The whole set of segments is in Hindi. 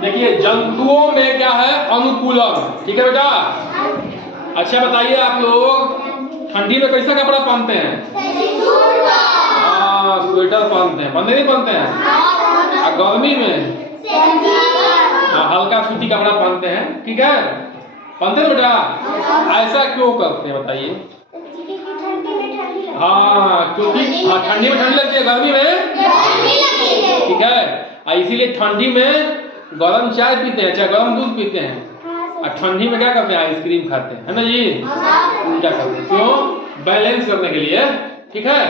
देखिए जंतुओं में क्या है, अनुकूलन। ठीक है बेटा। अच्छा बताइए आप लोग ठंडी में कैसा कपड़ा पहनते हैं? हाँ स्वेटर पहनते हैं, पहनते नहीं पहनते हैं? और गर्मी में हल्का सूती कपड़ा पहनते हैं। ठीक है, पहनते हैं बेटा। ऐसा क्यों करते हैं बताइए? हाँ क्योंकि ठंडी में ठंड लगती है, गर्मी में। ठीक है, इसीलिए ठंडी में गरम चाय पीते हैं, चाहे गरम दूध पीते हैं, और ठंडी में क्या करते हैं? आइसक्रीम खाते हैं, है ना जी? क्या करते हैं? क्यों? बैलेंस करने के लिए। ठीक है,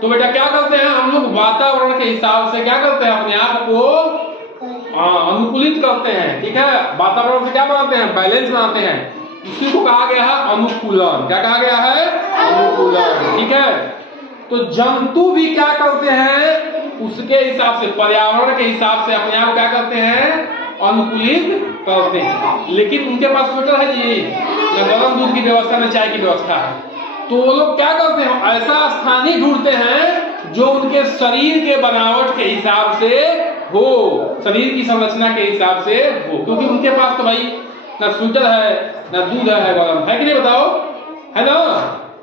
तो बेटा क्या करते हैं हम लोग? वातावरण के हिसाब से क्या करते हैं? अपने आप को अनुकूलित करते हैं। ठीक है, वातावरण से क्या बनाते हैं? बैलेंस बनाते हैं। इसी को कहा गया है अनुकूलन। क्या कहा गया है? अनुकूलन। ठीक है, तो जंतु भी क्या करते हैं? उसके हिसाब से, पर्यावरण के हिसाब से अपने आप क्या करते हैं? अनुकूलित करते हैं। लेकिन उनके पास स्वेटर है जी, न गर्म दूध की व्यवस्था, न चाय की व्यवस्था है। तो वो लोग क्या करते हैं? ऐसा स्थान ही ढूंढते हैं जो उनके शरीर के बनावट के हिसाब से हो, शरीर की संरचना के हिसाब से हो। क्योंकि उनके पास तो भाई ना स्वेटर है, ना दूध है गरम, है कि नहीं बताओ? है ना?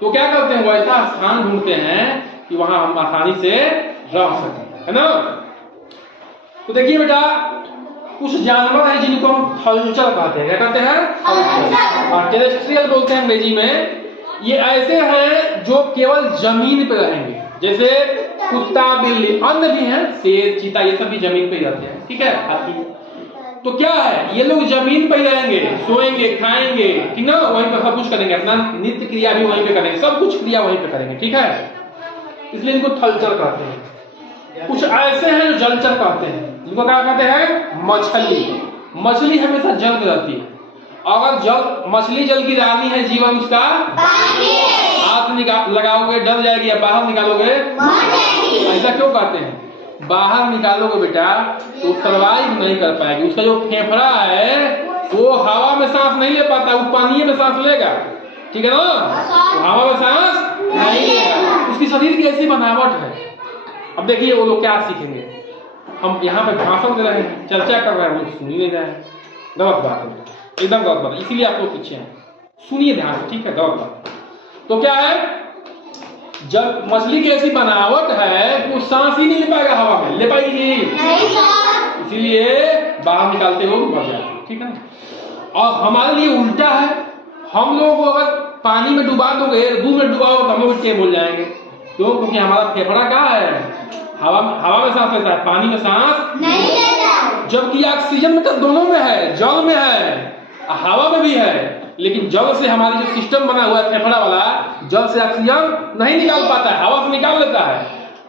तो क्या करते हैं? वो ऐसा स्थान ढूंढते हैं कि वहां हम आसानी से रह सकें, है ना? तो देखिए बेटा, कुछ जानवर है जिनको हम थलचर कहते हैं। क्या कहते हैं? और टेरेस्ट्रियल बोलते हैं अंग्रेजी में। ये ऐसे हैं जो केवल जमीन पे रहेंगे, जैसे कुत्ता, बिल्ली। अन्य भी हैं, शेर, चीता, ये सब भी जमीन पे ही रहते हैं। ठीक है, हाथी। तो क्या है, ये लोग जमीन पर ही रहेंगे, सोएंगे, खाएंगे, ठीक ना, वहीं पर सब कुछ करेंगे, अपना नित्य क्रिया भी वहीं पे करेंगे, सब कुछ क्रिया वहीं पे करेंगे। ठीक है, इसलिए इनको थलचर कहते हैं। कुछ ऐसे हैं जो जलचर कहते हैं, जिनको क्या कहते हैं? मछली। मछली हमेशा जल में रहती है। अगर मछली जल की रानी है, जीवन उसका हाथ लगाओगे डर जाएगी, या बाहर निकालोगे ऐसा क्यों कहते हैं? बाहर निकालोगे बेटा तो सर्वाइव नहीं कर पाएगी। उसका जो फेफड़ा है वो हवा में सांस नहीं ले पाता, वो पानी में सांस लेगा। ठीक है ना? तो हवा में सांस नहीं लेगा, उसकी शरीर की ऐसी बनावट है। अब देखिए वो लोग क्या सीखेंगे। हम यहाँ पे भाषण दे रहे हैं, चर्चा कर रहे हैं, वो सुन ही नहीं रहे हैं। गलत बात है, एकदम गलत बात है। इसीलिए आप लोग पीछे हैं, सुनिए ध्यान से। ठीक है, गलत बात। तो क्या है, जब मछली की ऐसी बनावट है कि वो सांस ही नहीं ले पाएगा हवा में, ले पाएगी? इसीलिए बाहर निकालते हो मर जाते। ठीक है ना? और हमारे लिए उल्टा है। हम लोगों को अगर पानी में डुबा दोगे, दूध में डुबाओ तो हम लोग के बोल जाएंगे। क्यों? क्योंकि हमारा फेफड़ा क्या है? हवा में सांस लेता है, पानी में सांस नहीं लेता। जबकि ऑक्सीजन में तो दोनों में है, जल में है, हवा में भी है। लेकिन जल से हमारी जो सिस्टम बना हुआ है फेफड़ा वाला, जल से ऑक्सीजन नहीं निकाल पाता है, हवा से निकाल लेता है।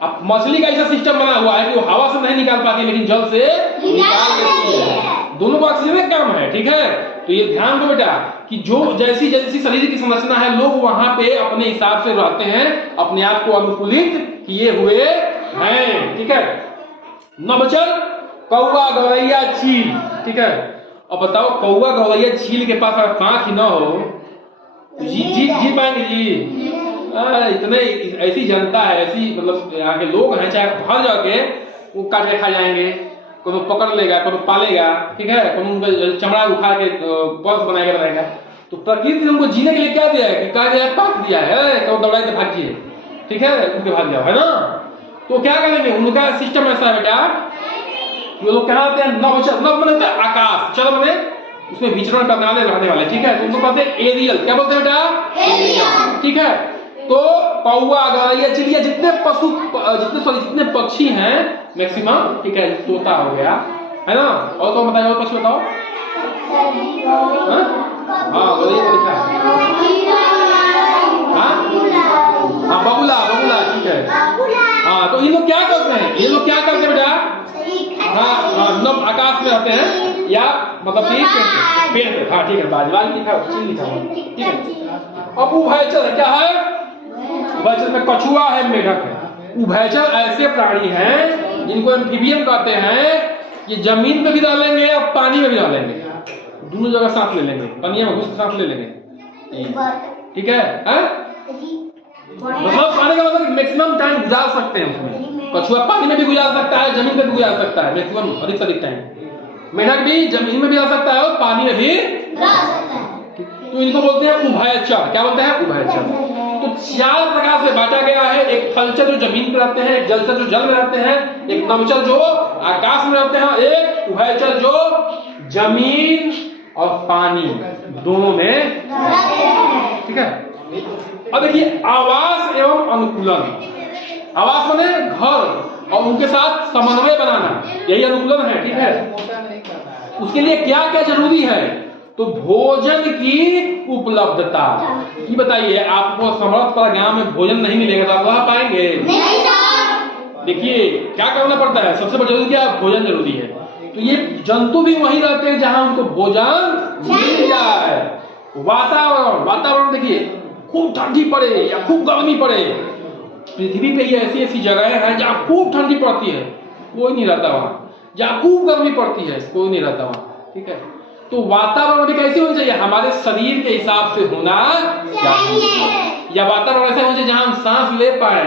अब मछली का ऐसा सिस्टम बना हुआ है कि वो हवा से नहीं निकाल पाती, लेकिन जल से निकाल लेती है। दोनों को ऑक्सीजन काम है। ठीक है, तो ये ध्यान दो बेटा कि जो जैसी जैसी शरीर की संरचना है, लोग वहां पे अपने हिसाब से रहते हैं, अपने आप को अनुकूलित किए हुए हैं। ठीक है, नवचर कौवा, गौरैया, चील। ठीक है, अब बताओ कौवा, गौरैया, चील के पास अगर आंख ही ना हो तो जी पाएंगे जी? इतने ऐसी जनता है, ऐसी मतलब यहाँ के लोग हैं, चाहे हर जगह वो काट के खा जाएंगे, कोई पकड़ लेगा, कोई पालेगा। ठीक है, कोई उनका चमड़ा उखाड़ के पर्स बनाएगा रहेगा। तो प्रकृति ने हमको जीने के लिए क्या दिया है? कि कहा गया पाक दिया है, कब दौड़ाई तो भागिए। ठीक है, उनके भाग जाओ, है ना? तो क्या करेंगे? उनका सिस्टम ऐसा है बेटा, वो लोग क्या कहते हैं? नवचर। नव बने आकाश, चर बने उसमें विचरण करने वाले, रहने वाले। ठीक है, तो उनको कहते हैं एरियल। क्या बोलते हैं बेटा? एरियल। ठीक है, तो कौवा, गौरैया, चिड़िया, जितने जितने पक्षी हैं मैक्सिमम। ठीक है, तोता हो गया, है ना? और तो बताइए, और पक्षी बताओ। हाँ गौरैया लिखा है, बगुला। ठीक है, हाँ। तो ये लोग क्या करते हैं? ये लोग क्या करते हैं बेटा? हाँ, नव आकाश में रहते हैं, या मतलब पेड़ पे। हाँ ठीक है, बाजवाल लिखा है। ठीक है, अब उभयचर क्या है? उभयचर में कछुआ है, मेढक है। उभयचर ऐसे प्राणी हैं जिनको एम्फीबियन कहते हैं। ये जमीन पे भी रह लेंगे और पानी में भी रह लेंगे, दोनों जगह सांस ले लेंगे, पानी में घुस के सांस ले लेंगे। ठीक है, मतलब पानी का मतलब मैक्सिमम टाइम गुजार सकते हैं उसमें। कछुआ पानी में भी गुजार सकता है, जमीन पे भी गुजार सकता है, मैक्सिमम अधिक से अधिक टाइम। मेंढक भी जमीन में भी रह सकता है और पानी में भी रह सकता है। तो इनको बोलते हैं उभयचर। क्या बोलते हैं? उभयचर। तो 4 प्रकार से बांटा गया है। एक थलचर जो जमीन पे रहते हैं, एक जलचर जो जल में रहते हैं, एक नभचर जो आकाश में रहते हैं, एक उभयचर जो जमीन और पानी दोनों में रहते हैं। ठीक है। अब देखिए आवास एवं अनुकूलन। आवास माने घर और उनके साथ समन्वय बनाना, यही अनुकूलन है। ठीक है। उसके लिए क्या क्या जरूरी है? तो भोजन की उपलब्धता। ये बताइए, आपको समर्थ पर गांव में भोजन नहीं मिलेगा तो आप रह पाएंगे? नहीं सर। देखिए क्या करना पड़ता है, सबसे बड़ा जरूरी क्या? भोजन जरूरी है। तो ये जंतु भी वहीं रहते हैं जहां उनको भोजन मिल जाए। वातावरण देखिए, खूब ठंडी पड़े या खूब गर्मी पड़े, पृथ्वी पे ये ऐसी ऐसी जगहें हैं जहाँ खूब ठंडी पड़ती है, कोई नहीं रहता वहां। जहाँ खूब गर्मी पड़ती है, कोई नहीं रहता वहां। ठीक है। तो वातावरण भी कैसे होना चाहिए? हमारे शरीर के हिसाब से होना चाहिए, या वातावरण ऐसा होना चाहिए जहां हम सांस ले पाए,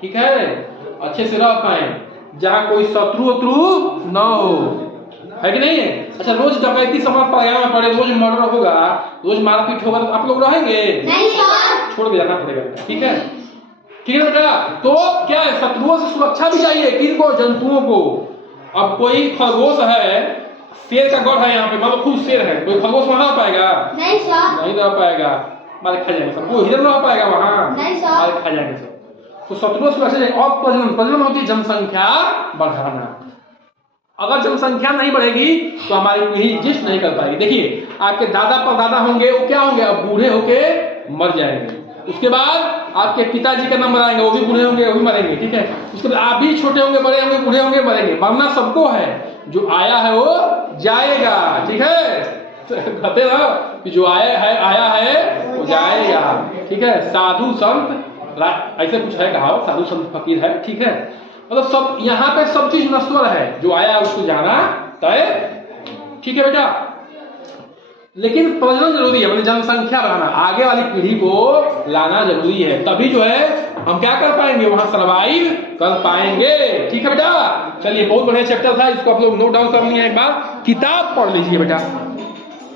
ठीक है, अच्छे से रह पाए, जहां कोई शत्रु न हो, है कि नहीं है? अच्छा, रोज डकैती समाज पर में पड़े, रोज मर्डर होगा, रोज मारपीट होगा, तो आप लोग रहेंगे? नहीं सर। छोड़ के जाना पड़ेगा। ठीक है। ठीक है बेटा। तो क्या है, शत्रुओं से सुरक्षा भी चाहिए। किनको? जंतुओं को। अब कोई खरगोश है, शेर का गढ़ है यहाँ पे, मतलब खूब शेर है, कोई खरगोश वहां रह पाएगा? नहीं सर। नहीं रह पाएगा, मारे खा जाएंगे सब। कोई हिरन रह पाएगा वहां? नहीं सर, मारे खा जाएंगे सब। तो शत्रुओं से सुरक्षा चाहिए। और प्रजनन होती है जनसंख्या बढ़ाना। अगर जनसंख्या नहीं बढ़ेगी तो हमारी पीढ़ी एग्जिस्ट नहीं कर पाएगी। देखिए, आपके दादा परदादा होंगे, वो क्या होंगे? अब बूढ़े होके मर जाएंगे। उसके बाद आपके पिताजी का नंबर आएंगे, वो भी बूढ़े होंगे, वो भी मरेंगे। ठीक है। उसके बाद आप भी छोटे होंगे, बड़े होंगे, बूढ़े होंगे, मरेंगे। मरना सबको है, जो आया है वो जाएगा। ठीक है। कहते ना कि जो आया है वो जाएगा। ठीक है। साधु संत, ऐसे कुछ है कहावत, साधु संत फकीर है। ठीक है। मतलब सब यहाँ पे सब चीज नश्वर है, जो आया उसको जाना तय। ठीक है बेटा। लेकिन प्रजनन जरूरी है, मतलब जनसंख्या बढ़ाना, आगे वाली पीढ़ी को लाना जरूरी है, तभी जो है हम क्या कर पाएंगे, वहां सरवाइव कर पाएंगे। ठीक है बेटा। चलिए, बहुत बढ़िया चैप्टर था, इसको आप लोग नोट डाउन कर लिया, एक बार किताब पढ़ लीजिए बेटा।